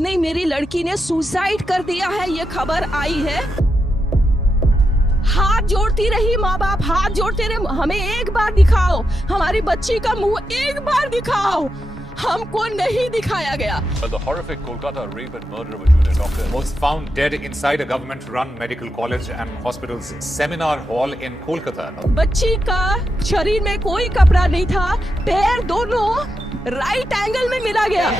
नहीं, मेरी लड़की ने सुसाइड कर दिया है, ये खबर आई है। हाथ जोड़ती रही माँ बाप, हाथ जोड़ते रहे, हमें एक बार दिखाओ, हमारी बच्ची का मुंह एक बार दिखाओ। हमको नहीं दिखाया गया। The horrific Kolkata rape and murder of a junior doctor was found dead inside a government-run medical college and hospital's seminar hall in Kolkata. बच्ची का शरीर में कोई कपड़ा नहीं था, पैर दोनों राइट एंगल में मिला गया।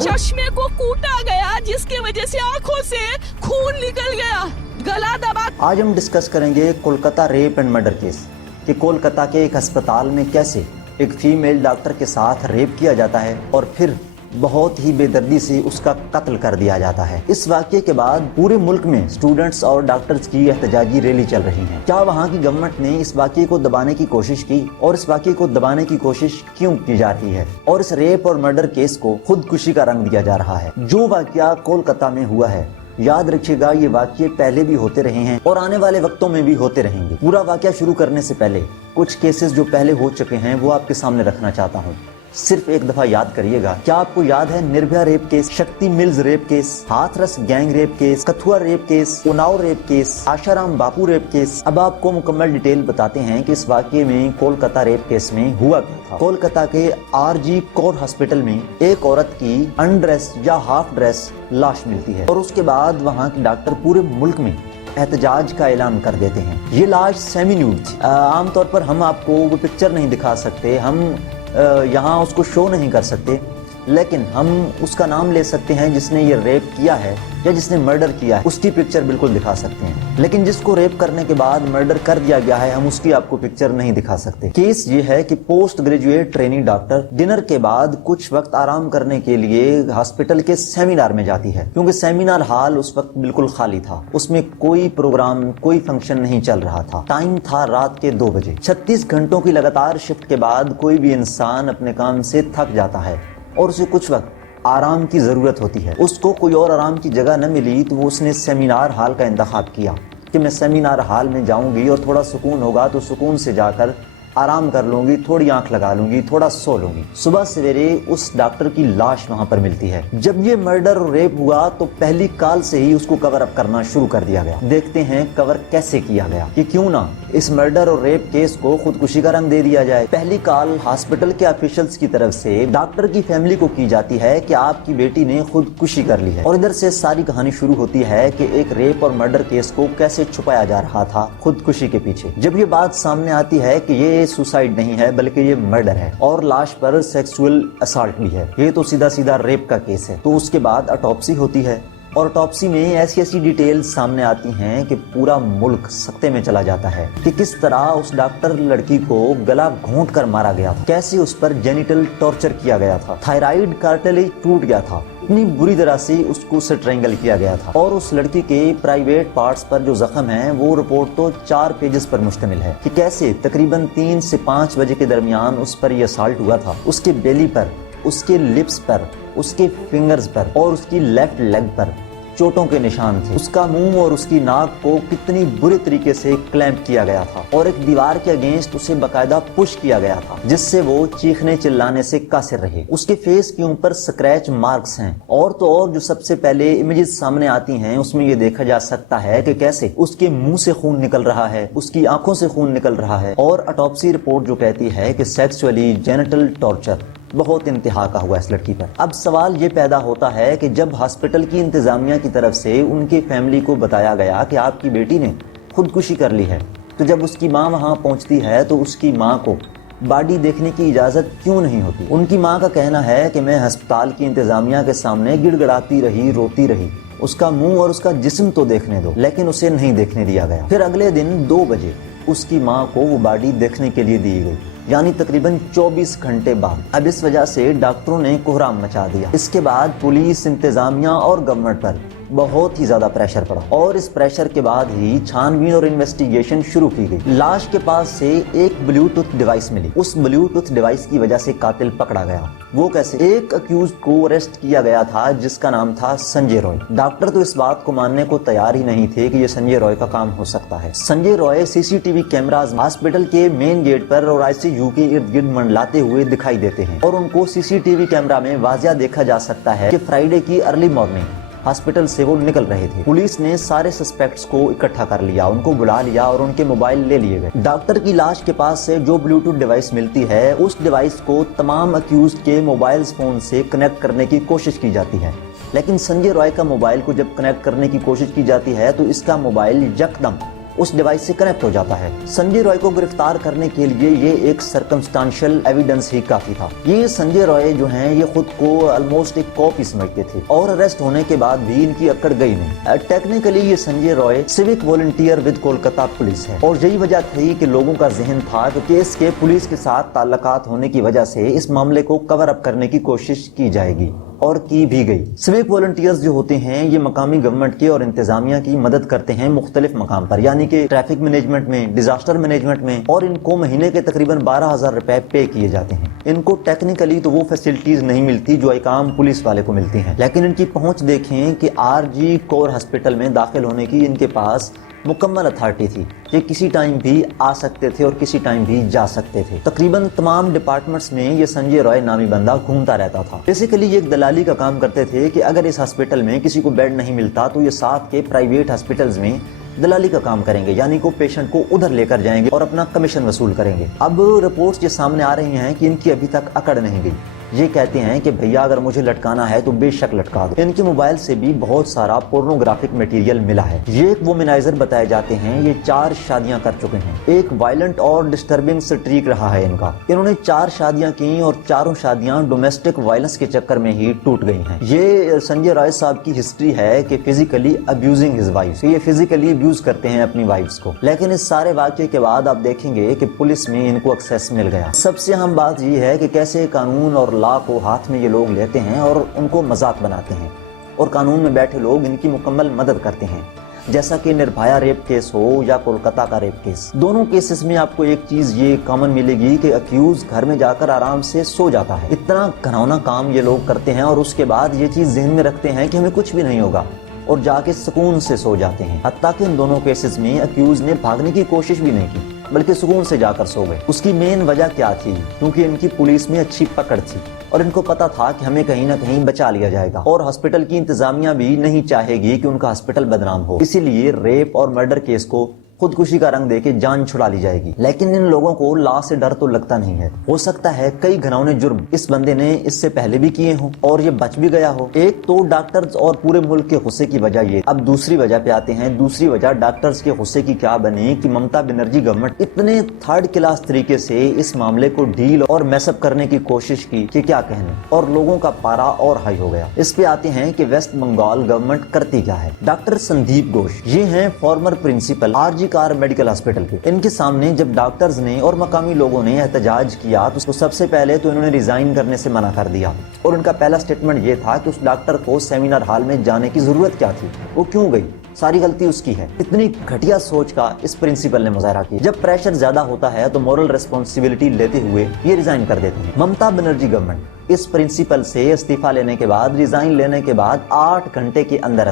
चश्मे को कूटा गया, जिसकी वजह से आंखों से खून निकल गया, गला दबा। आज हम डिस्कस करेंगे Kolkata rape and murder case कि कोलकाता के एक अस्पताल में कैसे एक फीमेल डॉक्टर के साथ रेप किया जाता है और फिर बहुत ही बेदर्दी से उसका कत्ल कर दिया जाता है। इस वाक़ये के बाद पूरे मुल्क में स्टूडेंट्स और डॉक्टर्स की एहतजाजी रैली चल रही है। क्या वहाँ की गवर्नमेंट ने इस वाक़ये को दबाने की कोशिश की और इस वाक़ये को दबाने की कोशिश क्यों की जा रही है और इस रेप और मर्डर केस को खुदकुशी का रंग दिया जा रहा है। जो वाक़या कोलकाता में हुआ है, याद रखिएगा ये वाक़ये पहले भी होते रहे हैं और आने वाले वक्तों में भी होते रहेंगे। पूरा वाक़या शुरू करने से पहले कुछ केसेस जो पहले हो चुके हैं वो आपके सामने रखना चाहता हूँ। सिर्फ एक दफा याद करिएगा। क्या आपको याद है Nirbhaya rape case, Shakti Mills rape case, Hathras gang rape case, Kathua rape case, Unnao rape case, Asaram Bapu rape case? अब आपको मुकम्मल डिटेल बताते हैं कि इस वाक़ये में कोलकाता रेप केस में हुआ क्या था। कोलकाता के आरजी कोर हॉस्पिटल में एक औरत की अनड्रेस या हाफ ड्रेस लाश मिलती है और उसके बाद वहाँ के डॉक्टर पूरे मुल्क में एहतजाज का ऐलान कर देते हैं। ये लाश सेमी न्यूड थी। आमतौर पर हम आपको वो पिक्चर नहीं दिखा सकते, हम यहाँ उसको शो नहीं कर सकते, लेकिन हम उसका नाम ले सकते हैं जिसने ये रेप किया है या जिसने मर्डर किया है, उसकी पिक्चर बिल्कुल दिखा सकते हैं। लेकिन जिसको रेप करने के बाद मर्डर कर दिया गया है, हम उसकी आपको पिक्चर नहीं दिखा सकते। केस ये है कि post graduate trainee doctor dinner के बाद कुछ वक्त आराम करने के लिए हॉस्पिटल के सेमिनार में जाती है, क्योंकि सेमिनार हॉल उस वक्त बिल्कुल खाली था, उसमें कोई प्रोग्राम, कोई फंक्शन नहीं चल रहा था। टाइम था रात के 2 बजे। 36 घंटों की लगातार शिफ्ट के बाद कोई भी इंसान अपने काम से थक जाता है और उसे कुछ वक्त आराम की ज़रूरत होती है। उसको कोई और आराम की जगह न मिली तो वो उसने सेमिनार हॉल का इंतखाब किया कि मैं सेमिनार हॉल में जाऊंगी और थोड़ा सुकून होगा तो सुकून से जाकर आराम कर लूंगी, थोड़ी आंख लगा लूंगी, थोड़ा सो लूंगी। सुबह सवेरे उस डॉक्टर की लाश वहां पर मिलती है। जब ये मर्डर और रेप हुआ तो पहली कॉल से ही उसको कवर अप करना शुरू कर दिया गया। देखते हैं कवर कैसे किया गया कि क्यों ना इस मर्डर और रेप केस को खुदकुशी का रंग दे दिया जाए। पहली कॉल हॉस्पिटल के ऑफिशियल्स की तरफ से डॉक्टर की फैमिली को की जाती है कि आपकी बेटी ने खुदकुशी कर ली है और इधर से सारी कहानी शुरू होती है कि एक रेप और मर्डर केस को कैसे छुपाया जा रहा था खुदकुशी के पीछे। जब ये बात सामने आती है कि ये सुसाइड नहीं है बल्कि ये मर्डर है और लाश पर सेक्सुअल असॉल्ट भी है, ये तो सीधा सीधा रेप का केस है, तो उसके बाद ऑटोप्सी होती है और ऑटोप्सी में ऐसी ऐसी डिटेल्स सामने आती हैं कि पूरा मुल्क सकते में चला जाता है कि किस तरह उस डॉक्टर लड़की को गला घोंट कर मारा गया था, कैसे उस पर जेनिटल टॉर्चर किया गया था, थायराइड कार्टिलेज टूट गया था, इतनी बुरी तरह से उसको स्ट्रेंगल किया गया था और उस लड़की के प्राइवेट पार्ट्स पर जो जख्म है वो रिपोर्ट तो 4 पेजेस पर मुश्तमिल है कि कैसे तकरीबन 3 से 5 बजे के दरमियान उस पर यह असॉल्ट हुआ था। उसके बेली पर, उसके लिप्स पर, उसके फिंगर्स पर और उसकी लेफ्ट लेग पर चोटों के निशान थे। उसका मुंह और उसकी नाक को कितनी बुरी तरीके से क्लैंप किया गया था और एक दीवार के अगेंस्ट उसे बकायदा पुश किया गया था जिससे वो चीखने चिल्लाने से कासिर रहे। उसके फेस के ऊपर स्क्रैच मार्क्स हैं और तो और जो सबसे पहले इमेजेस सामने आती हैं उसमें ये देखा जा सकता है कि कैसे उसके मुंह से खून निकल रहा है, उसकी आंखों से खून निकल रहा है और ऑटोप्सी रिपोर्ट जो कहती है कि सेक्सुअली जेनिटल टॉर्चर बहुत इंतहा का हुआ इस लड़की पर। अब सवाल ये पैदा होता है कि जब हॉस्पिटल की इंतजामिया की तरफ से उनके फैमिली को बताया गया कि आपकी बेटी ने खुदकुशी कर ली है, तो जब उसकी माँ वहाँ पहुँचती है तो उसकी माँ को बॉडी देखने की इजाज़त क्यों नहीं होती। उनकी माँ का कहना है कि मैं अस्पताल की इंतजामिया के सामने गिड़गिड़ाती रही, रोती रही, उसका मुंह और उसका जिस्म तो देखने दो, लेकिन उसे नहीं देखने दिया गया। फिर अगले दिन 2 बजे उसकी माँ को वो बॉडी देखने के लिए दी गई, यानी तकरीबन 24 घंटे बाद। अब इस वजह से डॉक्टरों ने कोहराम मचा दिया। इसके बाद पुलिस, इंतजामिया और गवर्नमेंट पर بہت ہی زیادہ پریشر پڑا اور اس پریشر کے بعد ہی چھانبین اور انویسٹیگیشن شروع کی گئی۔ لاش کے پاس سے ایک بلوٹوتھ ڈیوائس ملی، اس بلوٹوتھ ڈیوائس کی وجہ سے قاتل پکڑا گیا۔ وہ کیسے؟ ایک اکیوزڈ کو اریسٹ کیا گیا تھا جس کا نام تھا سنجے رائے۔ ڈاکٹر تو اس بات کو ماننے کو تیار ہی نہیں تھے کہ یہ سنجے رائے کا کام ہو سکتا ہے۔ Sanjay Roy C C T V cameras hospital کے مین گیٹ پر اور آئی سی یو کے ارد گرد منڈلاتے ہوئے دکھائی دیتے ہیں اور ان کو سی سی ٹی وی کیمرہ میں واضح دیکھا جا سکتا ہے کہ فرائیڈے کی ارلی مارننگ ہاسپٹل سے وہ نکل رہے تھے۔ پولیس نے سارے سسپیکٹس کو اکٹھا کر لیا، ان کو بلا لیا اور ان کے موبائل لے لیے گئے۔ ڈاکٹر کی لاش کے پاس سے جو بلوٹوتھ ڈیوائس ملتی ہے اس ڈیوائس کو تمام اکیوزڈ کے موبائل فون سے کنیکٹ کرنے کی کوشش کی جاتی ہے، لیکن سنجے رائے کا موبائل کو جب کنیکٹ کرنے کی کوشش کی جاتی ہے تو اس کا موبائل یکدم اس ڈیوائس سے کنیکٹ ہو جاتا ہے۔ سنجے رائے کو گرفتار کرنے کے لیے یہ ایک سرکمسٹانشل ایویڈنس ہی کافی تھا۔ یہ سنجے رائے جو ہیں یہ خود کو آلموسٹ ایک کاپی سمجھتے تھے اور اریسٹ ہونے کے بعد بھی ان کی اکڑ گئی نہیں۔ ٹیکنیکلی یہ سنجے رائے سیوک والنٹیئر ود کولکتہ پولیس ہے اور یہی وجہ تھی کہ لوگوں کا ذہن تھا کہ کیس کے پولیس کے ساتھ تعلقات ہونے کی وجہ سے اس معاملے کو کور اپ کرنے کی کوشش کی جائے گی اور کی بھی گئی۔ سیوک والنٹیئرز جو ہوتے ہیں یہ مقامی گورنمنٹ کے اور انتظامیہ کی مدد کرتے ہیں مختلف مقام پر، یعنی کہ ٹریفک مینجمنٹ میں، ڈیزاسٹر مینجمنٹ میں، اور ان کو مہینے کے تقریباً 12,000 روپے پے کیے جاتے ہیں۔ ان کو ٹیکنیکلی تو وہ فیسلٹیز نہیں ملتی جو ایک عام پولیس والے کو ملتی ہیں، لیکن ان کی پہنچ دیکھیں کہ آر جی کور ہاسپٹل میں داخل ہونے کی ان کے پاس مکمل اتھارٹی تھی۔ یہ کسی ٹائم بھی آ سکتے تھے اور کسی ٹائم بھی جا سکتے تھے۔ تقریباً تمام ڈپارٹمنٹس میں یہ سنجے رائے نامی بندہ گھومتا رہتا تھا۔ بیسیکلی یہ ایک دلالی کا کام کرتے تھے کہ اگر اس ہاسپٹل میں کسی کو بیڈ نہیں ملتا تو یہ ساتھ کے پرائیویٹ ہاسپٹلز میں دلالی کا کام کریں گے، یعنی کو پیشنٹ کو ادھر لے کر جائیں گے اور اپنا کمیشن وصول کریں گے۔ اب رپورٹس یہ سامنے آ رہی ہیں کہ ان کی ابھی تک اکڑ نہیں گئی۔ یہ کہتے ہیں کہ بھیا اگر مجھے لٹکانا ہے تو بے شک لٹکا دو۔ ان کے موبائل سے بھی بہت سارا پورنوگرافک میٹیریل ملا ہے۔ یہ ایک وومنائزر بتائے جاتے ہیں، یہ 4 شادیاں کر چکے ہیں۔ ایک وائلنٹ اور ڈسٹربنگ سٹریک رہا ہے ان کا۔ انہوں نے 4 شادیاں کی اور چاروں شادیاں ڈومیسٹک وائلنس کے چکر میں ہی ٹوٹ گئی ہیں۔ یہ سنجے رائے صاحب کی ہسٹری ہے کہ فزیکلی ابیوزنگ ہز وائف، یہ فزیکلی ابیوز کرتے ہیں اپنی وائفز کو، لیکن اس سارے واقعے کے بعد آپ دیکھیں گے کہ پولیس میں ان کو ایکسیس مل گیا۔ سب سے اہم بات یہ ہے کہ کیسے قانون اور لا کو ہاتھ میں یہ لوگ لیتے ہیں اور ان کو مذاق بناتے ہیں، اور قانون میں بیٹھے لوگ ان کی مکمل مدد کرتے ہیں، جیسا کہ نربھیا ریپ کیس ہو یا کولکتہ کا ریپ کیس۔ دونوں کیسز میں آپ کو ایک چیز یہ کامن ملے گی کہ اکیوز گھر میں جا کر آرام سے سو جاتا ہے۔ اتنا گھناؤنا کام یہ لوگ کرتے ہیں اور اس کے بعد یہ چیز ذہن میں رکھتے ہیں کہ ہمیں کچھ بھی نہیں ہوگا اور جا کے سکون سے سو جاتے ہیں۔ حتیٰ کہ ان دونوں کیسز میں اکیوز نے بھاگنے کی کوشش بھی نہیں کی بلکہ سکون سے جا کر سو گئے۔ اس کی مین وجہ کیا تھی؟ کیونکہ ان کی پولیس میں اچھی پکڑ تھی اور ان کو پتا تھا کہ ہمیں کہیں نہ کہیں بچا لیا جائے گا، اور ہاسپٹل کی انتظامیہ بھی نہیں چاہے گی کہ ان کا ہاسپٹل بدنام ہو، اسی لیے ریپ اور مرڈر کیس کو خودکشی کا رنگ دے کے جان چھڑا لی جائے گی۔ لیکن ان لوگوں کو لا سے ڈر تو لگتا نہیں ہے۔ ہو سکتا ہے کئی گھناؤنے جرم اس بندے نے اس سے پہلے بھی کیے ہوں اور یہ بچ بھی گیا ہو۔ ایک تو ڈاکٹرز اور پورے ملک کے غصے کی وجہ یہ۔ اب دوسری وجہ پہ آتے ہیں۔ دوسری وجہ ڈاکٹرز کے غصے کی کیا بنی کہ ممتا بنرجی گورنمنٹ اتنے 3rd کلاس طریقے سے اس معاملے کو ڈیل اور میس اپ کرنے کی کوشش کی کہ کیا کہنے، اور لوگوں کا پارا اور ہائی ہو گیا۔ اس پہ آتے ہیں کہ ویسٹ بنگال گورنمنٹ کرتی کیا ہے۔ ڈاکٹر سندیپ گھوش یہ ہیں فارمر پرنسپل آر جی کار میڈیکل ہاسپٹل کے۔ ان کے سامنے جب ڈاکٹرز نے اور مقامی لوگوں نے احتجاج کیا تو سب سے پہلے تو انہوں نے ریزائن کرنے سے منع کر دیا، اور ان کا پہلا سٹیٹمنٹ یہ تھا کہ اس ڈاکٹر کو سیمینار ہال میں جانے کی ضرورت کیا تھی، وہ کیوں گئی، ساری غلطی اس کی ہے۔ اتنی گھٹیا سوچ کا اس پرنسپل نے مظاہرہ کیا۔ جب پریشر زیادہ ہوتا ہے تو مورل ریسپانسبلٹی لیتے ہوئے یہ ریزائن کر دیتے ہیں۔ ممتا بنرجی گورنمنٹ اس پرنسپل سے استعفیٰ لینے کے بعد، ریزائن لینے کے بعد 8 گھنٹے کے اندر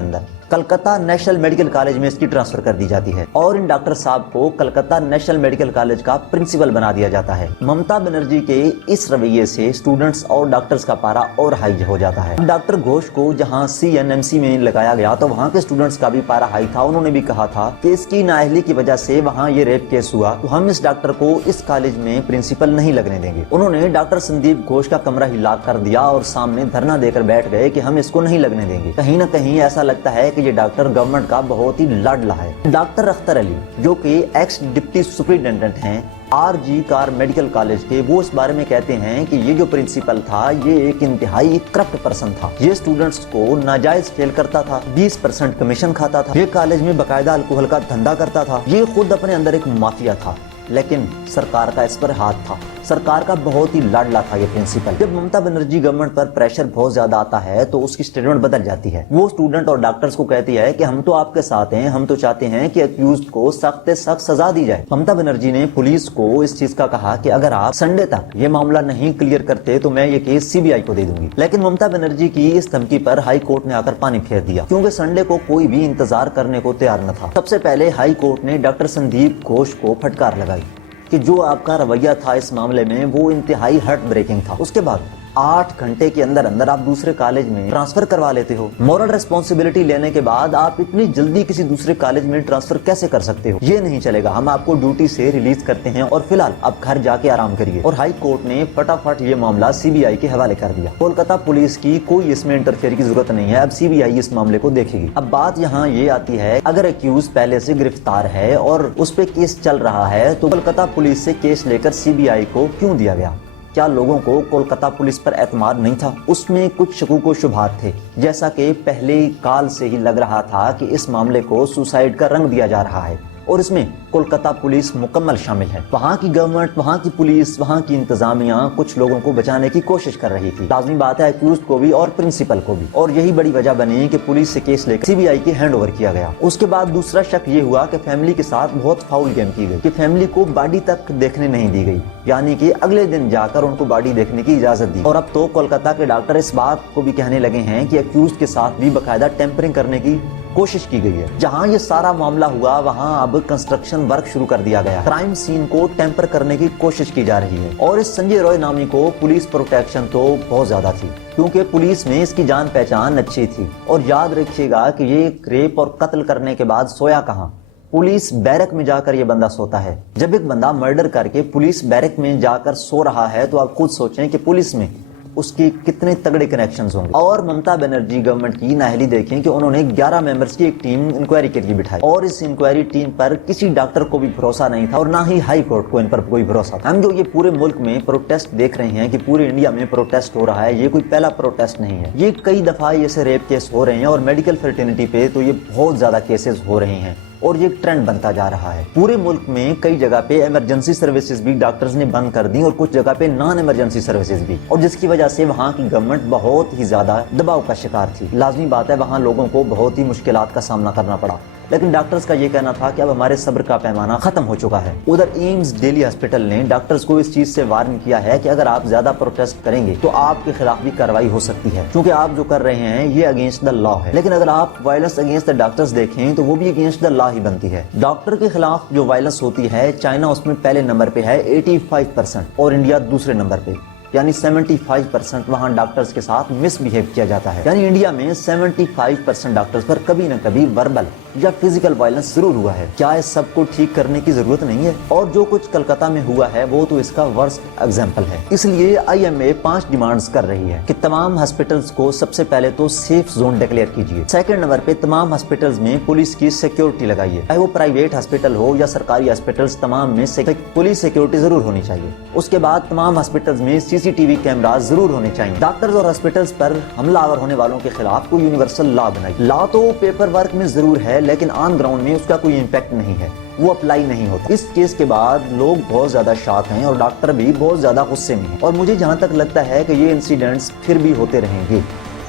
کلکتہ نیشنل میڈیکل کالج میں اس کی ٹرانسفر کر دی جاتی ہے اور ان ڈاکٹر صاحب کو کلکتہ نیشنل میڈیکل کالج کا پرنسپل بنا دیا جاتا ہے۔ ممتا بنرجی کے اس رویے سے اسٹوڈنٹس اور ڈاکٹرز کا پارا اور ہائی ہو جاتا ہے۔ ڈاکٹر گھوش کو جہاں CNMC میں لگایا گیا تو وہاں کے اسٹوڈنٹس کا بھی پارا ہائی تھا۔ انہوں نے بھی کہا تھا کہ اس کی نااہلی کی وجہ سے وہاں یہ ریپ کیس ہوا تو ہم اس ڈاکٹر کو اس کالج میں پرنسپل نہیں لگنے دیں گے۔ انہوں نے ڈاکٹر سندیپ گھوش کا کمرہ ہی لاک کر دیا اور سامنے دھرنا دے کر بیٹھ گئے کہ ہم اس کو نہیں لگنے دیں گے۔ کہیں نہ کہیں ایسا لگتا ہے کہ یہ ڈاکٹر گورنمنٹ کا بہت ہی لاڈلا ہے۔ ڈاکٹر اختر علی جو کہ ایکس ڈپٹی سپرنٹینڈنٹ ہیں آر جی کار میڈیکل کالج کے، وہ اس بارے میں کہتے ہیں کہ یہ جو پرنسپل تھا یہ ایک انتہائی کرپٹ پرسن تھا۔ یہ اسٹوڈنٹس کو ناجائز فیل کرتا تھا، 20% کمیشن کھاتا تھا، یہ کالج میں باقاعدہ الکوہل کا دھندا کرتا تھا، یہ خود اپنے اندر ایک مافیا تھا، لیکن سرکار کا اس پر ہاتھ تھا۔ सरकार का बहुत ही लाडला था ये प्रिंसिपल। जब ममता बनर्जी गवर्नमेंट पर प्रेशर बहुत ज्यादा आता है तो उसकी स्टेटमेंट बदल जाती है। वो स्टूडेंट और डॉक्टर्स को कहती है कि हम तो आपके साथ हैं, हम तो चाहते हैं कि अक्यूज्ड को सख्त से सख्त सजा दी जाए। ममता बनर्जी ने पुलिस को इस चीज का कहा कि अगर आप संडे तक ये मामला नहीं क्लियर करते तो मैं ये केस सीबीआई को दे दूंगी। लेकिन ममता बनर्जी की इस धमकी पर हाई कोर्ट ने आकर पानी फेर दिया, क्योंकि संडे को कोई भी इंतजार करने को तैयार न था। सबसे पहले हाई कोर्ट ने डॉक्टर संदीप घोष को फटकार लगाई कि जो आपका रवैया था इस मामले में वो इंतहाई हार्ट ब्रेकिंग था। उसके बाद 8 घंटे के अंदर अंदर आप दूसरे कॉलेज में ट्रांसफर करवा लेते हो। मॉरल रिस्पॉन्सिबिलिटी लेने के बाद आप इतनी जल्दी किसी दूसरे कॉलेज में ट्रांसफर कैसे कर सकते हो? ये नहीं चलेगा, हम आपको ड्यूटी से रिलीज करते हैं और फिलहाल आप घर जाके आराम करिए। और हाई कोर्ट ने फटाफट ये मामला सीबीआई के हवाले कर दिया। कोलकाता पुलिस की कोई इसमें इंटरफेयर की जरूरत नहीं है, अब सीबीआई इस मामले को देखेगी। अब बात यहाँ ये आती है, अगर एक्यूज पहले से गिरफ्तार है और उस पे केस चल रहा है तो कोलकाता पुलिस से केस लेकर सीबीआई को क्यों दिया गया? क्या लोगों को कोलकाता पुलिस पर एतमाद नहीं था? उसमें कुछ शकूक व शुबहात थे, जैसा कि पहले काल से ही लग रहा था कि इस मामले को सुसाइड का रंग दिया जा रहा है और इसमें कोलकाता पुलिस मुकम्मल शामिल है। वहाँ की गवर्नमेंट, वहाँ की पुलिस, वहाँ की इंतजामिया कुछ लोगों को बचाने की कोशिश कर रही थी। लाजमी बात है एक्यूज्ड को भी और प्रिंसिपल को भी, और यही बड़ी वजह बनी कि पुलिस से केस लेकर सीबीआई के हैंड ओवर किया गया। उसके बाद दूसरा शक ये हुआ कि फैमिली के साथ बहुत फाउल गेम की गई, कि फैमिली को बॉडी तक देखने नहीं दी गई, यानी कि अगले दिन जाकर उनको बॉडी देखने की इजाजत दी। और अब तो कोलकाता के डॉक्टर इस बात को भी कहने लगे हैं कि एक्यूज्ड के साथ भी बाकायदा टेम्परिंग करने की कोशिश की गई है। जहां ये सारा मामला हुआ वहां अब कंस्ट्रक्शन वर्क शुरू कर दिया गया। क्राइम सीन को टेम्पर करने की कोशिश की जा रही है और इस संजय रॉय नामी को पुलिस प्रोटेक्शन तो बहुत ज्यादा थी, क्योंकि पुलिस में इसकी जान पहचान अच्छी थी। और याद रखिएगा कि ये रेप और कत्ल करने के बाद सोया कहां? पुलिस बैरक में जाकर ये बंदा सोता है। जब एक बंदा मर्डर करके पुलिस बैरक में जाकर सो रहा है तो आप खुद सोचें कि पुलिस में उसकी कितने तगड़े कनेक्शंस होंगे। और ममता बनर्जी गवर्नमेंट की नाहली देखें कि उन्होंने 11 मेंबर्स की एक टीम इंक्वायरी के लिए बिठाई और इस इंक्वायरी टीम पर किसी डॉक्टर को भी भरोसा नहीं था और ना ही हाई कोर्ट को इन पर कोई भरोसा था। हम जो ये पूरे मुल्क में प्रोटेस्ट देख रहे हैं कि पूरे इंडिया में प्रोटेस्ट हो रहा है, ये कोई पहला प्रोटेस्ट नहीं है। ये कई दफा ऐसे रेप केस हो रहे हैं और मेडिकल फर्टिलिटी पे तो ये बहुत ज्यादा केसेस हो रहे हैं और ये ट्रेंड बनता जा रहा है। पूरे मुल्क में कई जगह पे इमरजेंसी सर्विसेज भी डॉक्टर्स ने बंद कर दी और कुछ जगह पे नॉन इमरजेंसी सर्विसेज भी, और जिसकी वजह से वहाँ की गवर्नमेंट बहुत ही ज्यादा दबाव का शिकार थी। लाजमी बात है वहाँ लोगों को बहुत ही मुश्किलात का सामना करना पड़ा, लेकिन डॉक्टर्स का ये कहना था कि अब हमारे सब्र का पैमाना खत्म हो चुका है। उधर एम्स दिल्ली हॉस्पिटल ने डॉक्टर्स को इस चीज से वार्न किया है कि अगर आप ज्यादा प्रोटेस्ट करेंगे तो आपके खिलाफ भी कार्रवाई हो सकती है, क्योंकि आप जो कर रहे हैं ये अगेंस्ट द लॉ है। लेकिन अगर आप वायलेंस अगेंस्ट द डॉक्टर्स देखें तो वो भी अगेंस्ट द लॉ ही बनती है। डॉक्टर के खिलाफ जो वायलेंस होती है, चाइना उसमें पहले नंबर पे है 85% और इंडिया दूसरे नंबर पे, यानी 75% वहाँ डॉक्टर्स के साथ मिसबिहेव किया जाता है। यानी इंडिया में 75% डॉक्टर्स पर कभी न कभी वर्बल या फिजिकल वायलेंस जरूर हुआ है। क्या इस सब को ठीक करने की जरूरत नहीं है? और जो कुछ कलकत्ता में हुआ है वो तो इसका वर्स्ट एग्जाम्पल है। इसलिए IMA 5 डिमांड्स कर रही है कि तमाम हॉस्पिटल्स को सबसे पहले तो सेफ जोन डिक्लेयर कीजिए। सेकंड नंबर पे तमाम हॉस्पिटल्स में पुलिस की सिक्योरिटी लगाइए, चाहे वो प्राइवेट हॉस्पिटल हो या सरकारी हॉस्पिटल्स, तमाम में पुलिस सिक्योरिटी जरूर होनी चाहिए। उसके बाद तमाम हॉस्पिटल्स में CCTV कैमरा जरूर होने चाहिए। डॉक्टर्स और हॉस्पिटल्स पर हमलावर होने वालों के खिलाफ कोई यूनिवर्सल लॉ बनाई। लॉ तो पेपर वर्क में जरूर है, लेकिन ऑन ग्राउंड में उसका कोई इम्पैक्ट नहीं है, वो अप्लाई नहीं होता। इस केस के बाद लोग बहुत ज्यादा शॉक हैं और डॉक्टर भी बहुत ज्यादा गुस्से में हैं। और मुझे जहां तक लगता है कि ये इंसिडेंट्स फिर भी होते रहेंगे।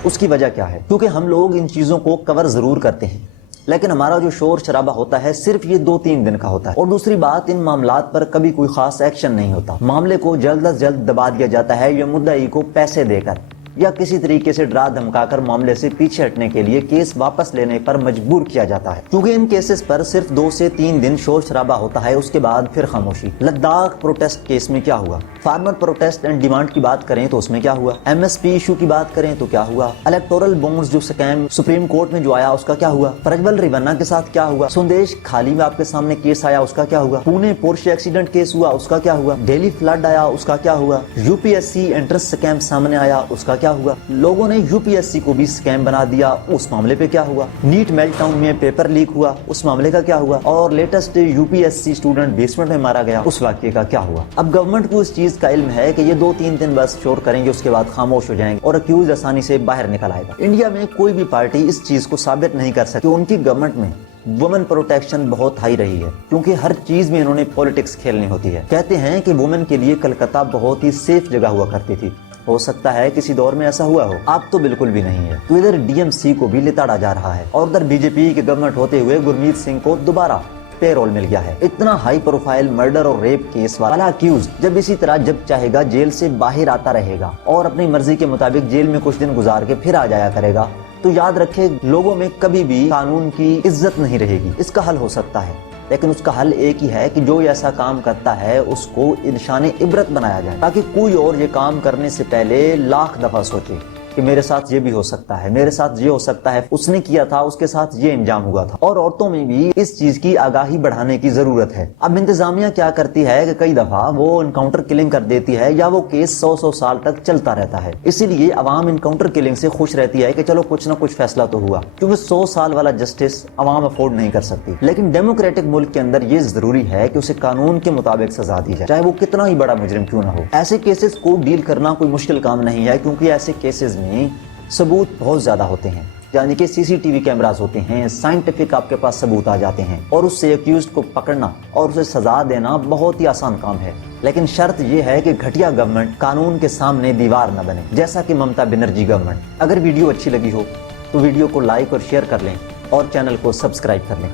उसकी वजह क्या है? क्योंकि हम लोग इन चीजों को कवर जरूर करते हैं, लेकिन हमारा जो शोर शराबा होता है सिर्फ ये 2-3 दिन का होता है। और दूसरी बात, इन मामलात पर कभी कोई खास एक्शन नहीं होता। मामले को जल्द अज जल्द दबा दिया जाता है या मुद्दई को पैसे देकर या किसी तरीके से डरा धमकाकर मामले से पीछे हटने के लिए केस वापस लेने पर मजबूर किया जाता है। क्योंकि इन केसेस पर सिर्फ 2 से 3 दिन शोर शराबा होता है, उसके बाद फिर खामोशी। लद्दाख प्रोटेस्ट केस में क्या हुआ? फार्मर प्रोटेस्ट एंड डिमांड की बात करें तो उसमें क्या हुआ? MSP इशू की बात करें तो क्या हुआ? इलेक्टोरल बॉन्ड्स जो स्कैम सुप्रीम कोर्ट में जो आया उसका क्या हुआ? प्रज्वल रेवन्ना के साथ क्या हुआ? संदेश खाली में आपके सामने केस आया, उसका क्या हुआ? पुणे पोर्शे एक्सीडेंट केस हुआ, उसका क्या हुआ? दिल्ली फ्लड आया, उसका क्या हुआ? UPSC एंट्रेंस स्कैम सामने आया, उसका क्या हुआ? लोगों ने UPSC को भी स्कैम बना दिया, उस मामले पे क्या हुआ? नीट मेल्टडाउन में पेपर लीक हुआ, उस मामले का क्या हुआ? और लेटेस्ट UPSC स्टूडेंट बेसमेंट में मारा गया, उस वाक्य का क्या हुआ? अब गवर्नमेंट को इस चीज का इल्म है कि ये 2-3 दिन बस शोर करेंगे, उसके बाद खामोश हो जाएंगे और अक्यूज आसानी से बाहर निकल आएगा। इंडिया में कोई भी पार्टी इस चीज को साबित नहीं कर सकती उनकी गवर्नमेंट में वुमेन प्रोटेक्शन बहुत हाई रही है, क्योंकि हर चीज में इन्होंने पॉलिटिक्स खेलनी होती है। कहते हैं कि वुमेन के लिए कलकत्ता बहुत ही सेफ जगह हुआ करती थी। हो सकता है किसी दौर में ऐसा हुआ हो, अब तो बिल्कुल भी नहीं है। तो इधर डीएमसी को भी लिताड़ा जा रहा है और उधर बीजेपी के गवर्नमेंट होते हुए गुरमीत सिंह को दोबारा पेरोल मिल गया है। इतना हाई प्रोफाइल मर्डर और रेप केस वाला अक्यूज जब इसी तरह जब चाहेगा जेल से बाहर आता रहेगा और अपनी मर्जी के मुताबिक जेल में कुछ दिन गुजार के फिर आ जाया करेगा, तो याद रखे लोगों में कभी भी कानून की इज्जत नहीं रहेगी। इसका हल हो सकता है, लेकिन उसका हल एक ही है कि जो ऐसा काम करता है उसको निशाने इबरत बनाया जाए, ताकि कोई और ये काम करने से पहले लाख दफा सोचे कि मेरे साथ ये भी हो सकता है, मेरे साथ ये हो सकता है, उसने किया था, उसके साथ ये इंजाम हुआ था। और औरतों में भी इस चीज की आगाही बढ़ाने की जरूरत है। अब इंतजामिया क्या करती है कि कई दफा वो एनकाउंटर किलिंग कर देती है या वो केस 100 साल तक चलता रहता है। इसीलिए अवाम एनकाउंटर किलिंग से खुश रहती है कि चलो कुछ ना कुछ फैसला तो हुआ, क्योंकि 100 साल वाला जस्टिस अवाम अफोर्ड नहीं कर सकती। लेकिन डेमोक्रेटिक मुल्क के अंदर ये जरूरी है कि उसे कानून के मुताबिक सजा दी जाए, चाहे वो कितना ही बड़ा मुजरिम क्यों ना हो। ऐसे केसेस को डील करना कोई मुश्किल काम नहीं है, क्योंकि ऐसे केसेस में सबूत बहुत ज्यादा होते हैं, यानी कि सीसीटीवी कैमरास होते हैं, साइंटिफिक आपके पास सबूत आ जाते हैं और उससे अक्यूज्ड को पकड़ना और उसे सजा देना बहुत ही आसान काम है। लेकिन शर्त यह है कि घटिया गवर्नमेंट कानून के सामने दीवार न बने, जैसा कि ममता बनर्जी गवर्नमेंट। अगर वीडियो अच्छी लगी हो तो वीडियो को लाइक और शेयर कर लें और चैनल को सब्सक्राइब कर लें।